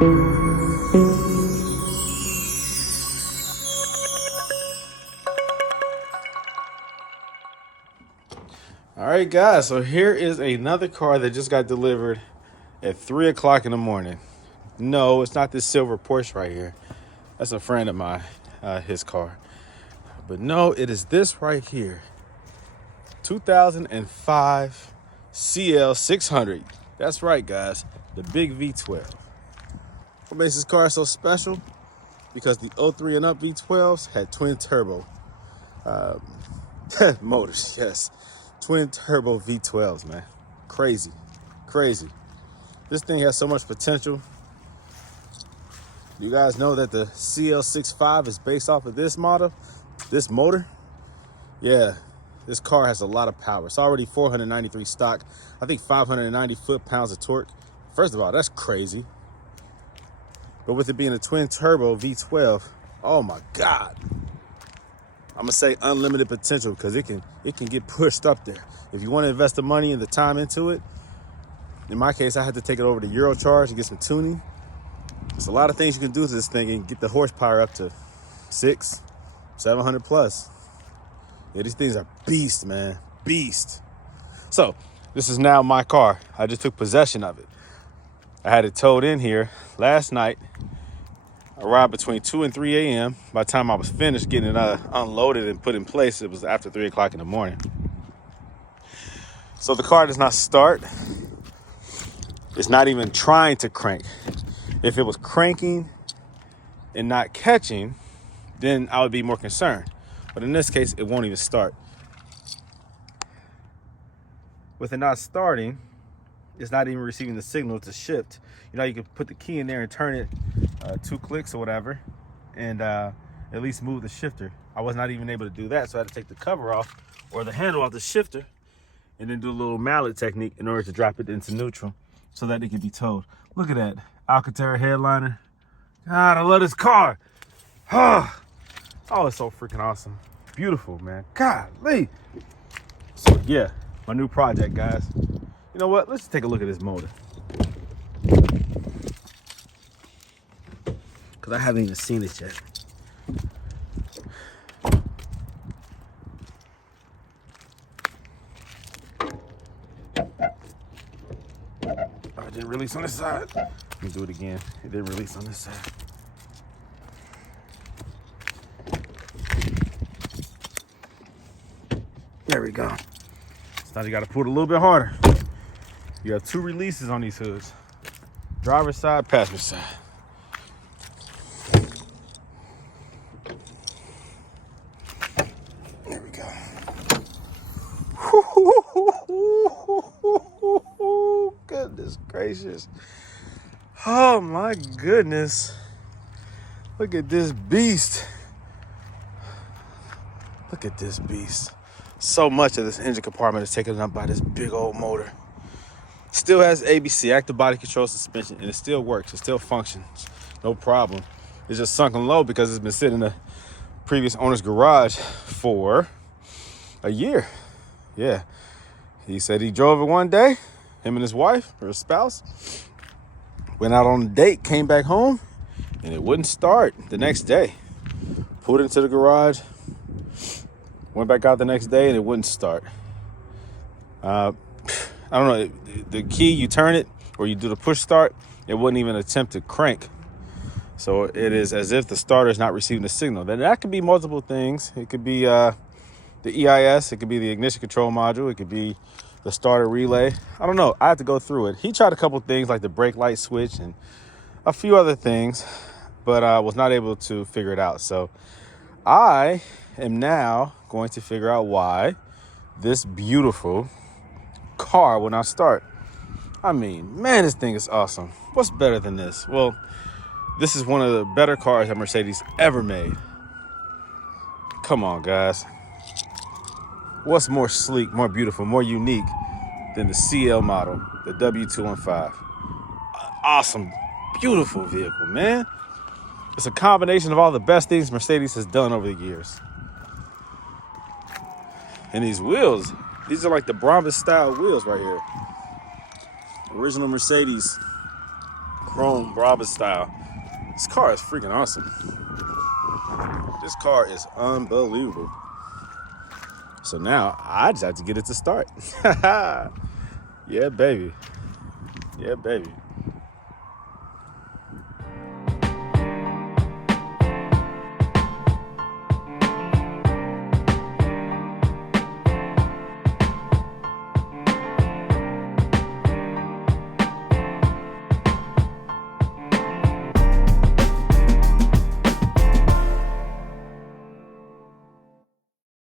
All right, guys, so here is another car that just got delivered at 3 o'clock in the morning. No, it's not this silver Porsche right here. That's a friend of mine, his car. But no, it is this right here. 2005 CL600. That's right, guys, the big V12. What makes this car so special? Because the 03 and up V12s had twin turbo motors, yes. Twin turbo V12s, man. Crazy, crazy. This thing has so much potential. You guys know that the CL65 is based off of this model, this motor? Yeah, this car has a lot of power. It's already 493 stock. I think 590 foot-pounds of torque. First of all, that's crazy. But with it being a twin turbo V12, oh my God. I'm gonna say unlimited potential because it can get pushed up there. If you want to invest the money and the time into it, in my case, I had to take it over to Eurocharge and get some tuning. There's a lot of things you can do to this thing and get the horsepower up to 700 plus. Yeah, these things are beast, man, beast. So this is now my car. I just took possession of it. I had it towed in here last night. I arrived between 2 and 3 a.m. By the time I was finished getting it unloaded and put in place, it was after 3 o'clock in the morning. So the car does not start. It's not even trying to crank. If it was cranking and not catching, then I would be more concerned. But in this case, it won't even start. With it not starting, it's not even receiving the signal to shift. You know, you can put the key in there and turn it 2 clicks or whatever, and at least move the shifter. I was not even able to do that, so I had to take the cover off or the handle off the shifter and then do a little mallet technique in order to drop it into neutral so that it could be towed. Look at that Alcantara headliner. God, I love this car. Oh, it's so freaking awesome. Beautiful, man. Golly. So yeah, my new project, guys. You know what? Let's take a look at this motor. Because I haven't even seen it yet. Oh, it didn't release on this side. Let me do it again. It didn't release on this side. There we go. So now you got to pull it a little bit harder. You have 2 releases on these hoods. Driver's side, passenger side. There we go. Goodness gracious. Oh my goodness. Look at this beast. Look at this beast. So much of this engine compartment is taken up by this big old motor. Still has ABC, active body control suspension, and it still works. It still functions. No problem. It's just sunken low because it's been sitting in the previous owner's garage for a year. Yeah. He said he drove it one day, him and his wife or his spouse, went out on a date, came back home, and it wouldn't start the next day. Pulled it into the garage, went back out the next day, and it wouldn't start. I don't know, the key, you turn it or you do the push start, it wouldn't even attempt to crank. So it is as if the starter is not receiving the signal. Then that could be multiple things. It could be the EIS, it could be the ignition control module, it could be the starter relay. I don't know, I have to go through it. He tried a couple things like the brake light switch and a few other things, but I was not able to figure it out. So I am now going to figure out why this beautiful car will not start. I mean, man, this thing is awesome. What's better than this? Well, this is one of the better cars that Mercedes ever made. Come on, guys. What's more sleek, more beautiful, more unique than the CL model, the W215? Awesome, beautiful vehicle, man. It's a combination of all the best things Mercedes has done over the years. And these wheels, these are like the Brabus style wheels right here. Original Mercedes chrome Brabus style. This car is freaking awesome. This car is unbelievable. So now I just have to get it to start. Yeah, baby. Yeah, baby.